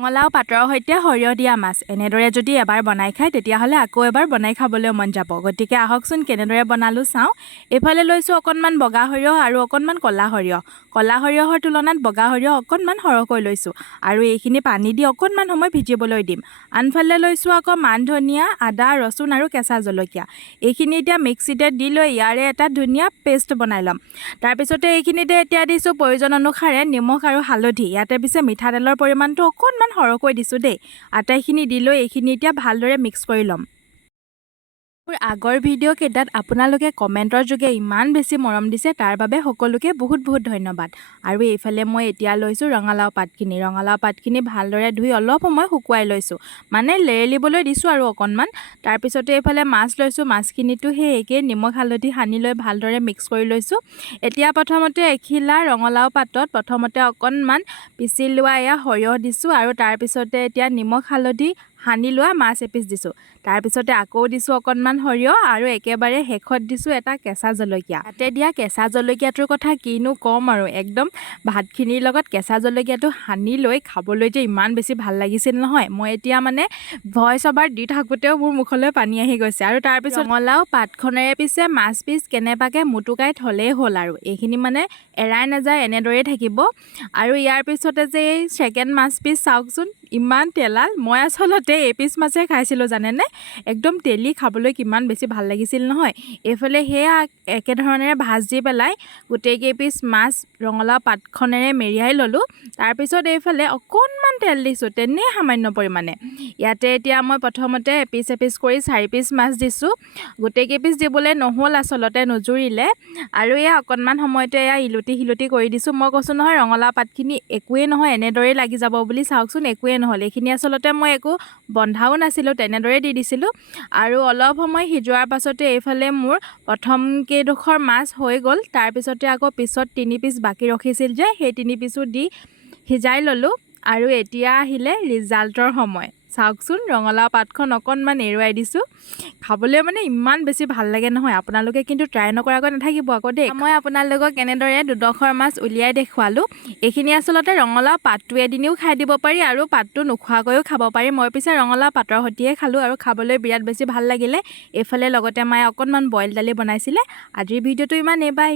ৰঙালাও পাতৰ সৈতে সৰিয়হ দিয়া মাছ এনেদৰে যদি এবাৰ বনাই খায় তেতিয়াহ'লে আকৌ এবাৰ বনাই খাবলৈ মন যাব। গতিকে আহকচোন কেনেদৰে বনালোঁ চাওঁ। এইফালে লৈছোঁ অকণমান বগা সৰিয়হ আৰু অকণমান ক'লা সৰিয়হ। ক'লা সৰিয়হৰ তুলনাত বগা সৰিয়হ অকণমান সৰহকৈ লৈছোঁ আৰু এইখিনি পানী দি অকণমান সময় ভিজিবলৈ দিম। আনফালে লৈছোঁ আকৌ মান ধনিয়া, আদা, ৰচুন আৰু কেঁচা জলকীয়া। এইখিনি এতিয়া মিক্সিতে দি লৈ ইয়াৰে এটা ধুনীয়া পেষ্ট বনাই ল'ম। তাৰপিছতে এইখিনিতে এতিয়া দিছোঁ প্ৰয়োজন অনুসাৰে নিমখ আৰু হালধি। ইয়াতে পিছে মিঠাতেলৰ পৰিমাণটো অকণমান সৰহকৈ দিছোঁ দেই। আটাইখিনি দি লৈ এইখিনি এতিয়া ভালদৰে মিক্স কৰি ল'ম। মোৰ আগৰ ভিডিঅ' কেইটাত আপোনালোকে কমেণ্টৰ যোগে ইমান বেছি মৰম দিছে তাৰ বাবে সকলোকে বহুত বহুত ধন্যবাদ। আৰু এইফালে মই এতিয়া লৈছোঁ ৰঙালাও পাতখিনি। ৰঙালাও পাতখিনি ভালদৰে ধুই অলপ সময় শুকুৱাই লৈছোঁ, মানে লেৰেলিবলৈ দিছোঁ আৰু অকণমান। তাৰপিছতে এইফালে মাছ লৈছোঁ, মাছখিনিতো সেই একেই নিমখ হালধি সানি লৈ ভালদৰে মিক্স কৰি লৈছোঁ। এতিয়া প্ৰথমতে এখিলা ৰঙালাও পাতত প্ৰথমতে অকণমান পিচি লোৱা এয়া সৰিয়হ দিছোঁ আৰু তাৰপিছতে এতিয়া নিমখ হালধি সানি লোৱা মাছ এপিচ দিছোঁ। তাৰপিছতে আকৌ দিছোঁ অকণমান সৰিয়হ আৰু একেবাৰে শেষত দিছোঁ এটা কেঁচা জলকীয়া। তাতে দিয়া কেঁচা জলকীয়াটোৰ কথা কিনো ক'ম আৰু, একদম ভাতখিনিৰ লগত কেঁচা জলকীয়াটো সানি লৈ খাবলৈ যে ইমান বেছি ভাল লাগিছিল নহয়। মই এতিয়া মানে ভইচ অভাৰ দি থাকোঁতেও মোৰ মুখলৈ পানী আহি গৈছে। আৰু তাৰপিছত ৰঙালাও পাতখনেৰে পিছে মাছ পিচ কেনেবাকৈ মুটুকাই থ'লেই হ'ল আৰু এইখিনি মানে এৰাই নাযায়, এনেদৰেই থাকিব। আৰু ইয়াৰ পিছতে যে এই ছেকেণ্ড মাছ পিচ চাওকচোন ইমান তেলাল। মই আচলতে এপিচ মাছে খাইছিলোঁ জানেনে, একদম তেলি খাবলৈ কিমান বেছি ভাল লাগিছিল নহয়। এইফালে সেয়া একেধৰণেৰে ভাজি পেলাই গোটেইকেইপিচ মাছ ৰঙালাও পাতখনেৰে মেৰিয়াই ল'লোঁ। তাৰপিছত এইফালে অকণমান তেল দিছোঁ, তেনেই সামান্য পৰিমাণে। ইয়াতে এতিয়া মই প্ৰথমতে এপিচ এপিচ কৰি 4 পিচ মাছ দিছোঁ। গোটেইকেইপিচ দিবলৈ নহ'ল আচলতে, নুজুৰিলে। আৰু এয়া অকণমান সময়তে এয়া ইলুটি সিলুটি কৰি দিছোঁ। মই কৈছোঁ নহয় ৰঙালাও পাতখিনি একোৱেই নহয়, এনেদৰেই লাগি যাব বুলি। চাওকচোন একোৱেই নহ'ল। এইখিনি আচলতে মই একো বন্ধাও নাছিলোঁ, তেনেদৰেই দি দিছিলোঁ। আৰু অলপ সময় সিজোৱাৰ পাছতে এইফালে মোৰ প্ৰথম কেইডোখৰ মাছ হৈ গ'ল। তাৰপিছতে আকৌ পিছত 3 পিচ বাকী ৰখিছিল যে সেই 3 পিচো দি সিজাই ল'লোঁ। আৰু এতিয়া আহিলে ৰিজাল্টৰ সময়। চাওকচোন ৰঙালাও পাতখন অকণমান এৰুৱাই দিছোঁ। খাবলৈ মানে ইমান বেছি ভাল লাগে নহয়, আপোনালোকে কিন্তু ট্ৰাই নকৰাকৈ নাথাকিব আকৌ দেই। মই আপোনালোকক এনেদৰে দুডোখৰ মাছ উলিয়াই দেখুৱালোঁ। এইখিনি আচলতে ৰঙালাও পাতটো এদিনেও খাই দিব পাৰি আৰু পাতটো নোখোৱাকৈও খাব পাৰি। মই পিছে ৰঙালাও পাতৰ সৈতেহে খালোঁ আৰু খাবলৈ বিৰাট বেছি ভাল লাগিলে। এইফালে লগতে মায়ে অকণমান বইল দালি বনাইছিলে। আজিৰ ভিডিঅ'টো ইমানেই, বাই।